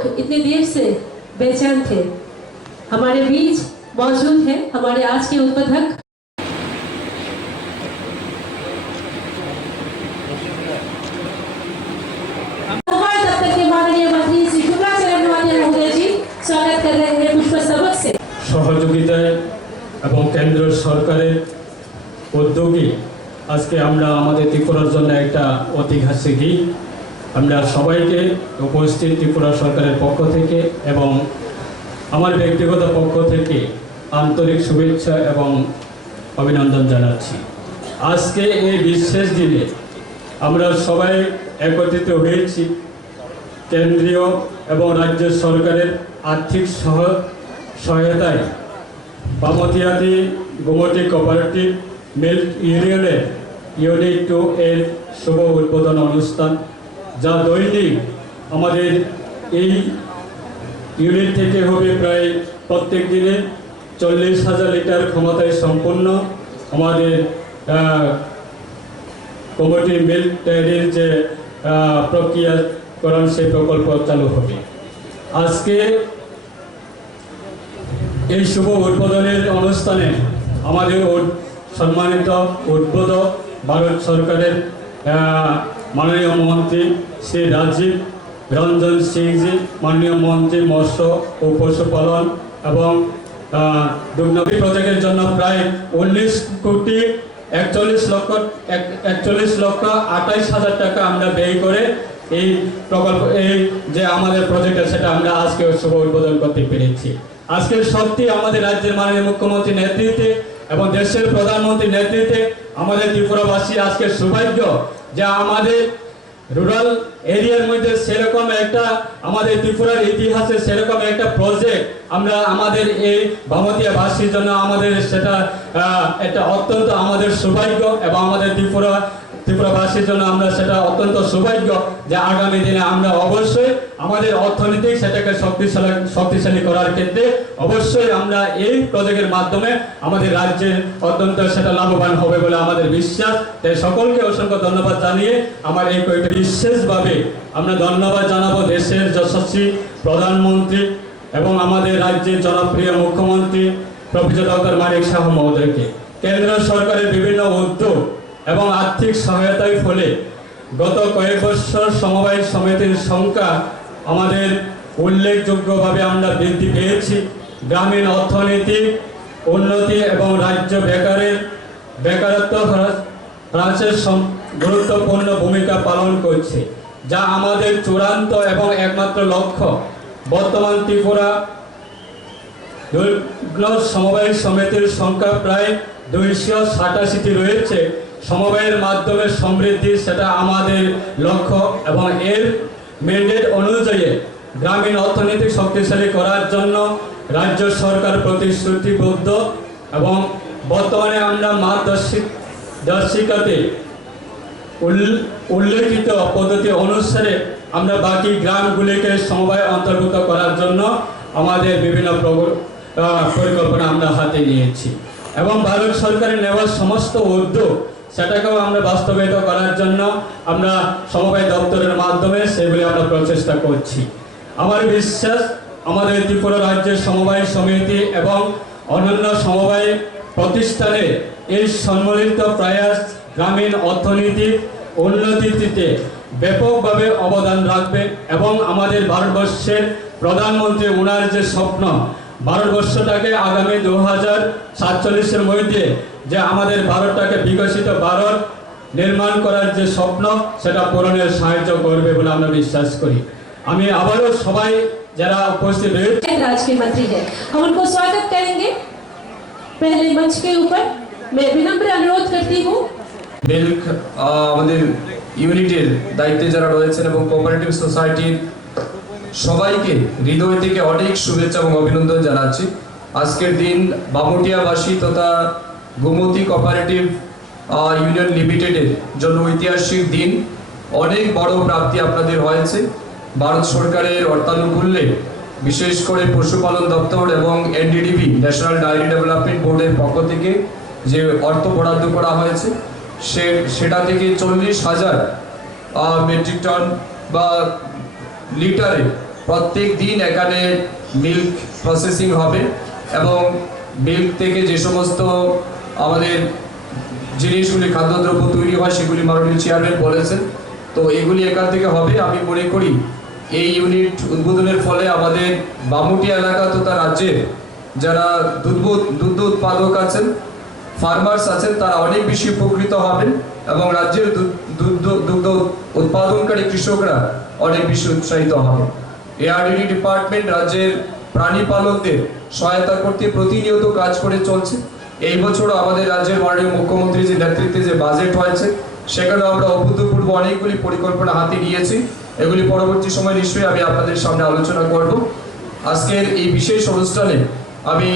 सभी लोग इतनी देर से बेचैन थे हमारे बीच मौजूद है हमारे आज के उद्बोधक लोकपाल दफ्तर के माननीय मंत्री श्री शुक्लाचरण मान्य महोदय जी स्वागत कर रहे हैं पुष्प सबक से সহযোগিতায় এবং কেন্দ্র সরকারের উদ্যোগে আজকে আমরা আমাদের ত্রিপুরার জন্য একটা ঐতিহাসিক দিন আমরা সবাইকে উপস্থিত ত্রিপুরা সরকারের পক্ষ থেকে এবং আমার ব্যক্তিগত পক্ষ থেকে আন্তরিক শুভেচ্ছা এবং অভিনন্দন জানাচ্ছি। আজকে এই বিশেষ দিনে আমরা সবাই একত্রিত হয়েছি কেন্দ্রীয় এবং রাজ্য সরকারের আর্থিক সহ সহায়তায় বামতিয়াদি গোমতী কোঅপারেটিভ মিল্ক ইউনিয়নের ইউনিট টু এর শুভ উদ্বোধন অনুষ্ঠান যা দৈনিক আমাদের এই ইউনিট থেকে হবে প্রায় প্রত্যেক দিনে চল্লিশ হাজার লিটার ক্ষমতায় সম্পন্ন আমাদের কমিটি মিল্ক ডেয়ারির যে প্রক্রিয়াকরণ সেই প্রকল্প চালু হবে। আজকে এই শুভ উদ্বোধনের অনুষ্ঠানে আমাদের সম্মানিত উদ্বোধক ভারত সরকারের মাননীয় মন্ত্রী শ্রী রাজীব রঞ্জন সিংজি, মাননীয় মন্ত্রী মৎস্য ও পশুপালন এবং দুর্নবী প্রজেক্টের জন্য প্রায় উনিশ কোটি একচল্লিশ লক্ষ, এক- একচল্লিশ লক্ষ আঠাইশ হাজার টাকা আমরা ব্যয় করে এই প্রকল্প, এই যে আমাদের প্রজেক্ট সেটা আমরা আজকে শুভ উদ্বোধন করতে পেরেছি। আজকে সত্যি আমাদের রাজ্যের মাননীয় মুখ্যমন্ত্রীর নেতৃত্বে এবং দেশের প্রধানমন্ত্রীর নেতৃত্বে আমাদের ত্রিপুরাবাসী আজকে সৌভাগ্য যে আমাদের রুরাল এরিয়ার মধ্যে সেরকম একটা আমাদের ত্রিপুরার ইতিহাসে সেরকম একটা প্রজেক্ট আমরা আমাদের এই ভামতিয়াবাসীর জন্য আমাদের সেটা একটা অত্যন্ত আমাদের সৌভাগ্য এবং আমাদের ত্রিপুরা ত্রিপুরাবাসীর জন্য আমরা সেটা অত্যন্ত সৌভাগ্য যে আগামী দিনে আমরা অবশ্যই আমাদের অর্থনৈতিক সেটাকে শক্তিশালী শক্তিশালী করার ক্ষেত্রে অবশ্যই আমরা এই প্রজেক্টের মাধ্যমে আমাদের রাজ্যে অত্যন্ত সেটা লাভবান হবে বলে আমাদের বিশ্বাস। তাই সকলকে অসংখ্য ধন্যবাদ জানিয়ে আমার এই বিশেষভাবে আমরা ধন্যবাদ জানাব দেশের যশস্বী প্রধানমন্ত্রী এবং আমাদের রাজ্যের জনপ্রিয় মুখ্যমন্ত্রী প্রফেসর ডক্টর মানিক শাহ মহোদয়কে। কেন্দ্র সরকারের বিভিন্ন উদ্যোগ এবং আর্থিক সহায়তার ফলে গত কয়েক বছর সমবায় সমিতির সংখ্যা আমাদের উল্লেখযোগ্যভাবে আমরা বৃদ্ধি পেয়েছি। গ্রামীণ অর্থনীতি, উন্নতি এবং রাজ্য বেকারের বেকারত্ব হ্রাস- হ্রাসের গুরুত্বপূর্ণ ভূমিকা পালন করছে, যা আমাদের চূড়ান্ত এবং একমাত্র লক্ষ্য। বর্তমান ত্রিপুরা সমবায় সমিতির সংখ্যা প্রায় দুইশো সাতাশিটি রয়েছে। সমবায়ের মাধ্যমে সমৃদ্ধি, সেটা আমাদের লক্ষ্য এবং এর ম্যান্ডেট অনুযায়ী গ্রামীণ অর্থনীতি শক্তিশালী করার জন্য রাজ্য সরকার প্রতিশ্রুতিবদ্ধ এবং বর্তমানে আমরা উল- উল্লেখিত পদ্ধতি অনুসারে আমরা বাকি গ্রামগুলিকে সমবায় অন্তর্ভুক্ত করার জন্য আমাদের বিভিন্ন পরিকল্পনা আমরা হাতে নিয়েছি। এবং ভারত সরকারের নেওয়া সমস্ত উদ্যোগ সেটাকেও আমরা বাস্তবায়িত করার জন্য আমরা সমবায় দপ্তরের মাধ্যমে সেগুলি আমরা প্রচেষ্টা করছি। আমার বিশ্বাস, আমাদের ত্রিপুরা রাজ্যের সমবায় সমিতি এবং অন্যান্য সমবায় প্রতিষ্ঠানে এই সম্মিলিত প্রয়াস গ্রামীণ অর্থনীতি উন্নতিতে ব্যাপকভাবে অবদান রাখবে এবং আমাদের ভারতবর্ষের প্রধানমন্ত্রী ওনার যে স্বপ্ন ভারতবর্ষটাকে আগামী দু হাজার সাতচল্লিশের মধ্যে যে আমাদের ভারতটাকে বিকশিত ভারত নির্মাণ করার যে স্বপ্ন সেটা পূরণের সাহায্য করবে বলে আমরা বিশ্বাস করি আমি আবারও সবাই যারা উপস্থিত রয়েছে राज के मंत्री है हम उनको स्वागत करेंगे पहले मंच के ऊपर मैं विनम्र अनुरोध करती हूँ মিল্ক আহ, আমাদের ইউনিটের দায়িত্বে যারা রয়েছেন এবং কোঅপারেটিভ সোসাইটির সবাইকে হৃদয় থেকে অনেক শুভেচ্ছা এবং অভিনন্দন জানাচ্ছি। আজকের দিন বামুটিয়াবাসী তথা গোমতী কোঅপারেটিভ আহ, ইউনিয়ন লিমিটেডের জন্য ঐতিহাসিক দিন। অনেক বড় প্রাপ্তি আপনাদের হয়েছে। ভারত সরকারের অর্থানুকূল্যে বিশেষ করে পশুপালন দপ্তর এবং এনডিডিবি ন্যাশনাল ডায়েরি ডেভেলপমেন্ট বোর্ডের পক্ষ থেকে যে অর্থ বরাদ্দ করা হয়েছে সে সেটা থেকে চল্লিশ হাজার মেট্রিক টন বা লিটারে প্রত্যেক দিন এখানে মিল্ক প্রসেসিং হবে এবং মিল্ক থেকে যে সমস্ত আমাদের জিনিসগুলি, খাদ্যদ্রব্য তৈরি হয়, সেগুলি মাননীয় চেয়ারম্যান বলেছেন। তো এগুলি এখান থেকে হবে। আমি মনে করি এই ইউনিট উদ্বোধনের ফলে আমাদের বামুটিয়া এলাকা তথা রাজ্যের যারা দুধ দুগ্ধ উৎপাদক আছেন ফার্মার্স আছেন, তারা অনেক বেশি উপকৃত হবেন এবং রাজ্যের দুধ- দুগ্ধ উৎপাদনকারী কৃষকরা অনেক বেশি উৎসাহিত হবে। এআরডিডি ডিপার্টমেন্ট রাজ্যের প্রাণী পালকদের সহায়তা করতে প্রতিনিয়ত কাজ করে চলছে। এই বছরও আমাদের রাজ্যের মাননীয় মুখ্যমন্ত্রী যে নেতৃত্বে যে বাজেট হয়েছে সেখানে আমরা অভূতপূর্ব অনেকগুলি পরিকল্পনা হাতে নিয়েছি। এগুলি পরবর্তী সময় নিশ্চয়ই আমি আপনাদের সামনে আলোচনা করব। আজকের এই বিশেষ অনুষ্ঠানে আমি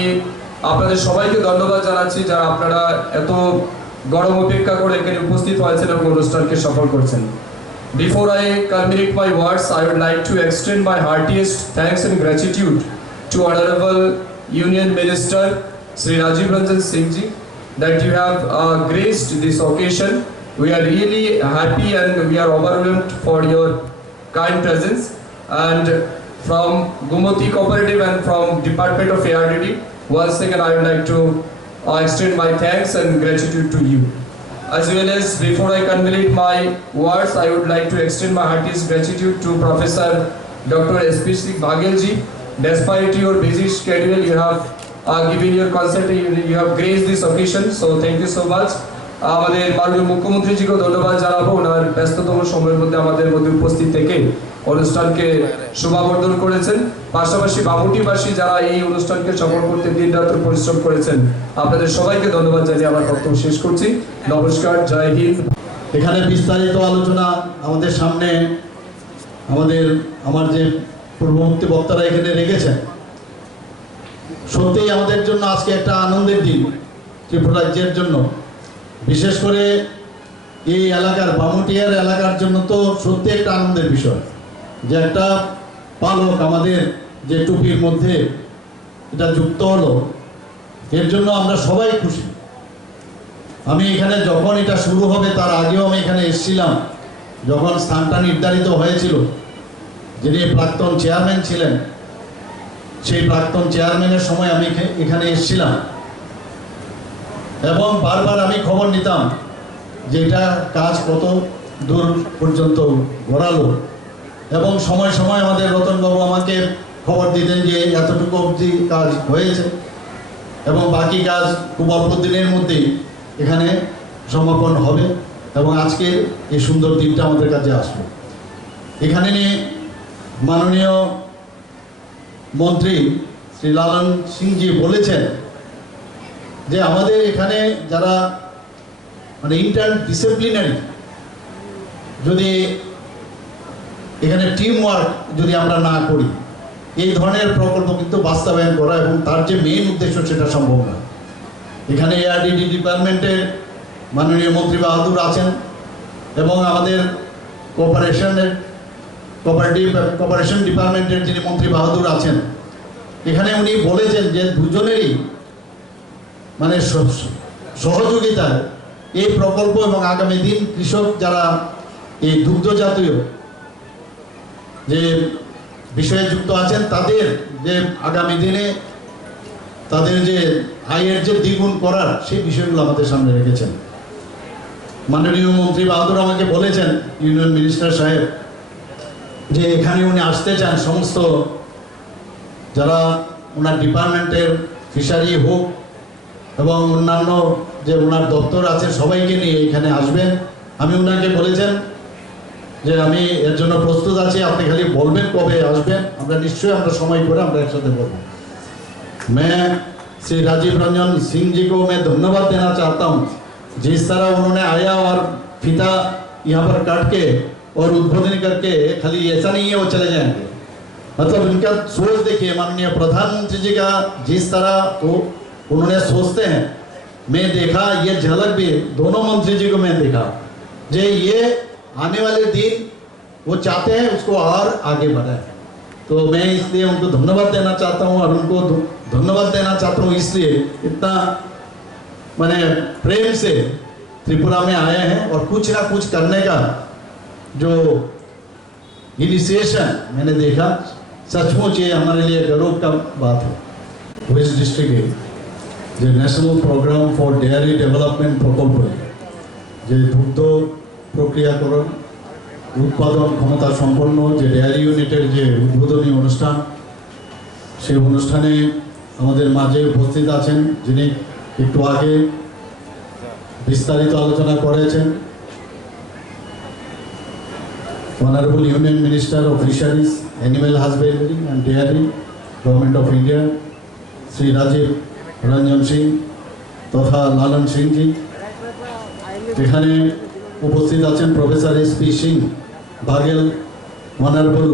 আপনাদের সবাইকে ধন্যবাদ জানাচ্ছি যারা আপনারা এত গরম অপেক্ষা করে এখানে উপস্থিত হয়েছেন এবং অনুষ্ঠানকে সফল করছেন। Before I culminate my words, I would like to extend my heartiest thanks and gratitude to Honorable Union Minister Sri Rajiv Ranjan Singh ji that you have uh, graced this occasion. We are really happy and we are overwhelmed for your kind presence. And from Gumoti Cooperative and from Department of ARDD, once again I would like to uh, extend my thanks and gratitude to you. As well as before I culminate my words, I would like to extend my heartiest gratitude to Professor Dr. S.P. Singh Bhagelji. Despite your busy schedule, you have uh, given your consent, you, you have graced this occasion, so thank you so much. আমাদের মাননীয় মুখ্যমন্ত্রীজিকেও ধন্যবাদ জানাব ওনার ব্যস্ততম সময়ের মধ্যে আমাদের মধ্যে উপস্থিত থেকে অনুষ্ঠানকে শোভাবর্ধন করেছেন পাশাপাশি বামুটিবাসী যারা এই অনুষ্ঠানকে সফল করতে দিন রাত্র পরিশ্রম করেছেন, আপনাদের সবাইকে ধন্যবাদ জানিয়ে আমার বক্তব্য শেষ করছি। নমস্কার, জয় হিন্দ। এখানে বিস্তারিত আলোচনা আমাদের সামনে, আমাদের, আমার যে পূর্ববর্তী বক্তারা এখানে রেখেছেন। সত্যিই আমাদের জন্য আজকে একটা আনন্দের দিন ত্রিপুরা রাজ্যের জন্য। বিশেষ করে এই এলাকার বামুটিয়ার এলাকার জন্য তো সত্যি একটা আনন্দের বিষয়। যে একটা পালক আমাদের যে টুপির মধ্যে এটা যুক্ত হলো, এর জন্য আমরা সবাই খুশি। আমি এখানে যখন এটা শুরু হবে, তার আগেও আমি এখানে এসেছিলাম, যখন স্থানটা নির্ধারিত হয়েছিল, যিনি প্রাক্তন চেয়ারম্যান ছিলেন, সেই প্রাক্তন চেয়ারম্যানের সময় আমি এখানে এসেছিলাম। এবং বারবার আমি খবর নিতাম যে এটা কাজ কত দূর পর্যন্ত গড়ালো। এবং সময় সময় আমাদের রতনবাবু আমাকে খবর দিতেন যে এতটুকু অবধি কাজ হয়েছে। এবং বাকি কাজ খুব অল্প দিনের মধ্যেই এখানে সমাপন হবে এবং আজকের এই সুন্দর দিনটা আমাদের কাছে আসবে। এখানে নিয়ে মাননীয় মন্ত্রী শ্রী লালন সিংজি বলেছেন যে আমাদের এখানে যারা মানে ইন্টার ডিসিপ্লিনারি যদি এখানে টিম ওয়ার্ক যদি আমরা না করি, এই ধরনের প্রকল্প কিন্তু বাস্তবায়ন করা এবং তার যে মেইন উদ্দেশ্য সেটা সম্ভব না। এখানে এআরডিডি ডিপার্টমেন্টের মাননীয় মন্ত্রী বাহাদুর আছেন এবং আমাদের কোঅপারেশনের কোঅপারেটিভ কোঅপারেশন ডিপার্টমেন্টের যিনি মন্ত্রী বাহাদুর আছেন, এখানে উনি বলেছেন যে দুজনেরই মানে সহযোগিতায় এই প্রকল্প এবং আগামী দিন কৃষক যারা এই দুগ্ধ জাতীয় যে বিষয়ে যুক্ত আছেন, তাদের যে আগামী দিনে তাদের যে আয়ের যে দ্বিগুণ করার, সেই বিষয়গুলো আমাদের সামনে রেখেছেন। মাননীয় মন্ত্রী বাহাদুর আমাকে বলেছেন, ইউনিয়ন মিনিস্টার সাহেব, যে এখানে উনি আসতে চান, সমস্ত যারা ওনার ডিপার্টমেন্টের ফিশারি হোক এবং অন্যান্য যে ওনার দপ্তর আছে, সবাইকে নিয়ে এখানে আসবেন। আমি ওনাকে বলেছেন যে আমি এর জন্য প্রস্তুত আছি আপনি খালি বলবেন কবে আসবেন আমরা নিশ্চয়ই আমরা সময় করে আমরা একসাথে বলবো मैं श्री राजीव रंजन सिंह जी को मैं धन्यवाद देना चाहता हूँ जिस तरह उन्होंने आया और फीता यहाँ पर काट के और उद्बोधन करके खाली ऐसा नहीं है वो चले जाएंगे मतलब उनका सोच देखिए माननीय प्रधानमंत्री जी का जिस तरह वो उन्होंने सोचते हैं मैं देखा ये झलक भी दोनों मंत्री जी को मैं देखा जे ये आने वाले दिन वो चाहते हैं उसको और आगे बढ़ाए। तो मैं इसलिए उनको धन्यवाद देना चाहता हूँ और उनको धन्यवाद देना चाहता हूँ इसलिए इतना मैंने प्रेम से त्रिपुरा में आए हैं और कुछ ना कुछ करने का जो इनिशिएशन मैंने देखा, सचमुच ये हमारे लिए गर्व का बात है। वेस्ट डिस्ट्रिक्ट जो national programme for dairy development protocol जो दुग्ध প্রক্রিয়াকরণ, উৎপাদন ক্ষমতা সম্পন্ন যে ডেয়ারি ইউনিটের যে উদ্বোধনী অনুষ্ঠান, সেই অনুষ্ঠানে আমাদের মাঝে উপস্থিত আছেন যিনি একটু আগে বিস্তারিত আলোচনা করেছেন। Honourable union minister of fisheries animal husbandry and dairy government of India Shri Rajiv Ranjan Singh তথা লালন সিংজি। এখানে উপস্থিত আছেন professor S P Singh, Baghel honourable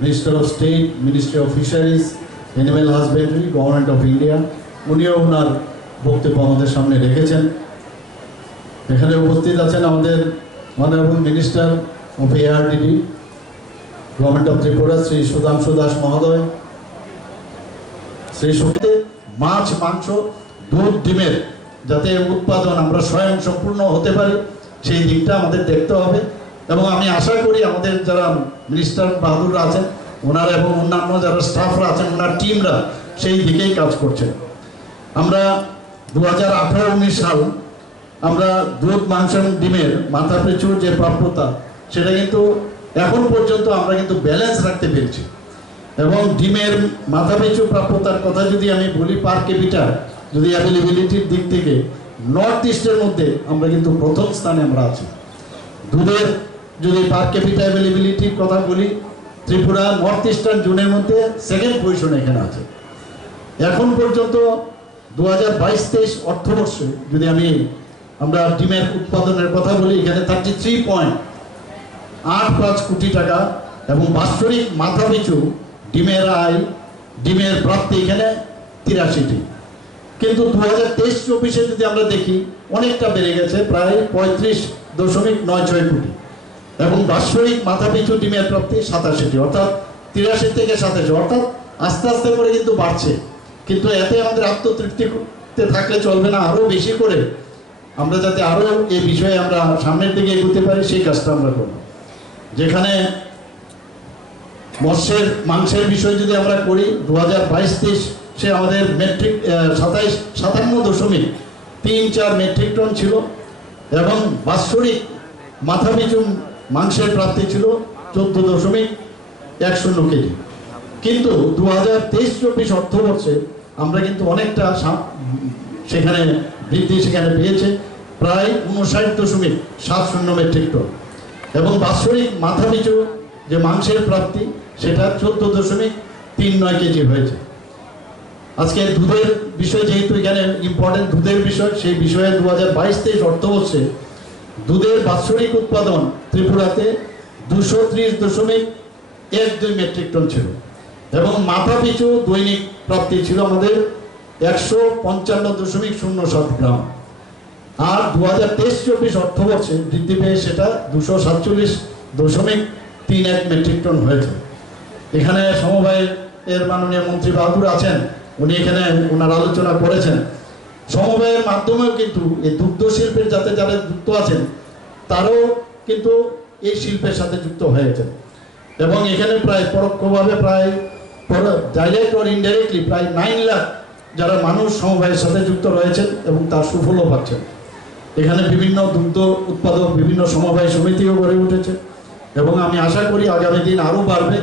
minister of state, ministry of fisheries animal husbandry government of India. উনিও ওনার বক্তব্য আমাদের সামনে রেখেছেন। এখানে উপস্থিত আছেন আমাদের honourable minister of A R D D, government of Tripura, Shri Sudhanshu Das মহোদয়। সেই শক্তিতে মাছ, মাংস, দুধ, ডিমের যাতে উৎপাদন আমরা স্বয়ং সম্পূর্ণ হতে পারি। সেই দিকটা আমাদের দেখতে হবে। এবং আমি আশা করি আমাদের যারা মিনিস্টার বাহাদুররা আছেন, ওনারা এবং অন্যান্য যারা স্টাফরা আছেন, ওনার টিমরা সেই দিকেই কাজ করছেন। আমরা দু হাজার আঠারো উনিশ সাল আমরা দুধ, মাংস এবং ডিমের মাথা পিছু যে প্রাপ্যতা, সেটা কিন্তু এখন পর্যন্ত আমরা কিন্তু ব্যালেন্স রাখতে পেরেছি। এবং ডিমের মাথা পিছু প্রাপ্যতার কথা যদি আমি বলি পার ক্যাপিটাল যদি অ্যাভেলেবিলিটির দিক থেকে নর্থ ইস্টের মধ্যে আমরা কিন্তু প্রথম স্থানে আমরা আছি। দুধের যদি পার ক্যাপিটা অ্যাভেলেবিলিটির কথা বলি, ত্রিপুরা নর্থ ইস্টার্ন জোনের মধ্যে সেকেন্ড পজিশন এখানে আছে। এখন পর্যন্ত দু হাজার বাইশ তেইশ অর্থবর্ষে যদি আমি আমরা ডিমের উৎপাদনের কথা বলি, এখানে থার্টি থ্রি পয়েন্ট আট পাঁচ কোটি টাকা এবং বাৎসরিক মাথা পিছু ডিমের আয়, ডিমের প্রাপ্তি এখানে তিরাশিটি। কিন্তু দু হাজার তেইশ চব্বিশে যদি আমরা দেখি, অনেকটা বেড়ে গেছে, প্রায় পঁয়ত্রিশ দশমিক নয় ছয় কোটি। এবং বাৎসরিক মাথা পিছু ডিমের প্রাপ্তি সাতাশিটি, অর্থাৎ তিরাশি থেকে সাতাশি। অর্থাৎ আস্তে আস্তে করে কিন্তু বাড়ছে। কিন্তু এতে আমাদের আত্মতৃপ্তিতে থাকলে চলবে না আরও বেশি করে। আমরা যাতে আরও এই বিষয়ে আমরা সামনের দিকে এগোতে পারি, সেই কাজটা আমরা করব। যেখানে মৎস্যের, মাংসের বিষয় যদি আমরা করি দু হাজার বাইশ তেইশ সে আমাদের মেট্রিক সাতাইশ, সাতান্ন দশমিক তিন চার মেট্রিক টন ছিল এবং বাৎসরিক মাথা পিছু মাংসের প্রাপ্তি ছিল চোদ্দ দশমিক এক শূন্য কেজি। কিন্তু দু হাজার তেইশ চব্বিশ অর্থবর্ষে আমরা কিন্তু অনেকটা সেখানে বৃদ্ধি সেখানে পেয়েছে, প্রায় উনষাট দশমিক সাত শূন্য মেট্রিক টন এবং বাৎসরিক মাথা পিছু যে মাংসের প্রাপ্তি, সেটা চোদ্দ দশমিক তিন নয় কেজি হয়েছে। আজকে দুধের বিষয় যেহেতু এখানে ইম্পর্টেন্ট দুধের বিষয়, সেই বিষয়ে দু হাজার বাইশ তেইশ অর্থবর্ষে দুধের বাৎসরিক উৎপাদন ত্রিপুরাতে দুশো ত্রিশ দশমিক এক দুই মেট্রিক টন ছিল এবং মাথা পিছু দৈনিক প্রাপ্তি ছিল আমাদের একশো পঞ্চান্ন দশমিক শূন্য সাত গ্রাম। আর দু হাজার তেইশ চব্বিশ অর্থবর্ষে বৃদ্ধি পেয়ে সেটা দুশো সাতচল্লিশ দশমিক তিন এক মেট্রিক টন হয়েছে। এখানে সমবায়ের এর মাননীয় মন্ত্রী বাহাদুর আছেন। উনি এখানে ওনার আলোচনা করেছেন। সমবায়ের মাধ্যমেও কিন্তু এই দুগ্ধ শিল্পের যাতে যারা যুক্ত আছেন, তারাও কিন্তু এই শিল্পের সাথে যুক্ত হয়েছেন। এবং এখানে প্রায় পরোক্ষভাবে প্রায় ডাইরেক্ট অর ইনডাইরেক্টলি প্রায় নাইন লাখ যারা মানুষ সমবায়ের সাথে যুক্ত রয়েছেন এবং তার সুফলও পাচ্ছেন। এখানে বিভিন্ন দুগ্ধ উৎপাদক, বিভিন্ন সমবায় সমিতিও গড়ে উঠেছে। এবং আমি আশা করি আগামী দিন আরও বাড়বে।